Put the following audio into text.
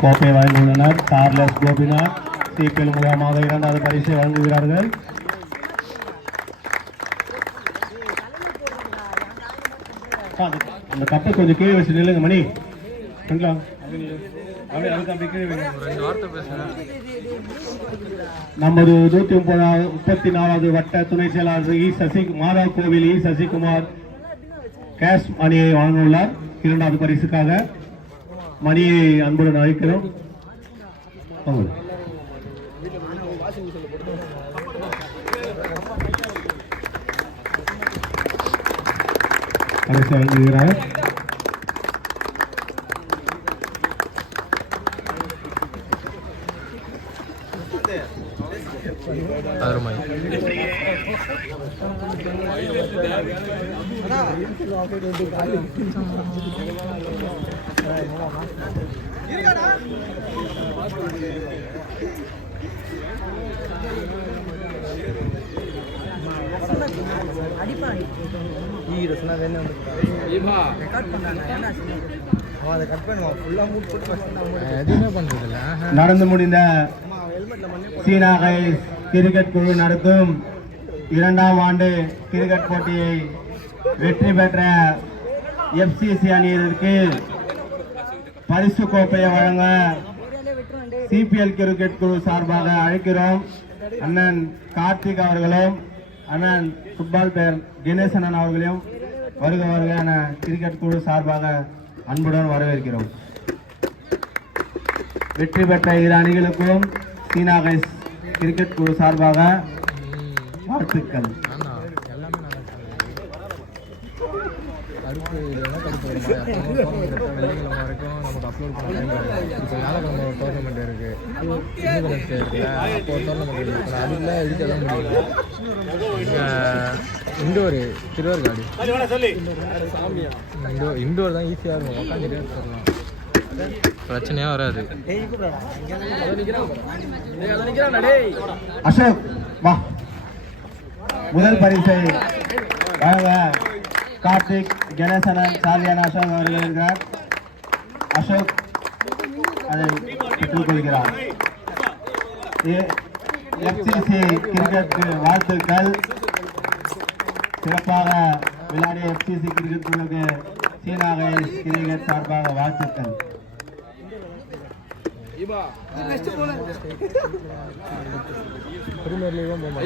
கோப்பை வழங்கியுள்ளனர். Charles Gopinath CPL மூலமாக 2வது பரிசை வழங்குகிறார்கள். அந்த கப்பை கொஞ்சம் கீழே வச்சு நில்லுங்க மணி. நமது 134வது வட்ட துணை செயலாளர் மாதவ் கோவில் சசிகுமார் கேஷ் மணியை வழங்கியுள்ளார். 2வது பரிசுக்காக மணியை அன்புடன் அழைக்கிறோம். பரிசு வழங்குகிறார். நடந்து முடிந்த சீனா கைஸ் கிரிக்கெட் குழு நடத்தும் 2ஆம் ஆண்டு கிரிக்கெட் போட்டியை வெற்றி பெற்ற FCC அணியினருக்கு பரிசு கோப்பையை வழங்க CPL கிரிக்கெட் குழு சார்பாக அழைக்கிறோம். அண்ணன் கார்த்திக் அவர்களும் அண்ணன் ஃபுட்பால் பிளேயர் கணேசன் அவர்களையும் வருக என கிரிக்கெட் குழு சார்பாக அன்புடன் வரவேற்கிறோம். வெற்றி பெற்ற 2 அணிகளுக்கும் சீனா கைஸ் கிரிக்கெட் குழு சார்பாக வாழ்த்துக்கள். இண்டோர் திருவாரூர் இண்டோர் தான் ஈஸியாக இருக்கும். உட்காந்துட்டே சொல்லலாம், பிரச்சனையா வராது. அசோக் வா. முதல் பரிசை வழங்க கார்த்திக் கணேசன் சாலியான அசோக் அவர்கள் இருக்கிறார். அசோக் அதை பெற்றுக் கொள்கிறார். FCC கிரிக்கெட் வாழ்த்துக்கள். சிறப்பாக விளையாடிய FCC கிரிக்கெட் குழுக்கு சீனா கைஸ் கிரிக்கெட் சார்பாக வாழ்த்துக்கள். பிரீமியர் லீகும் போக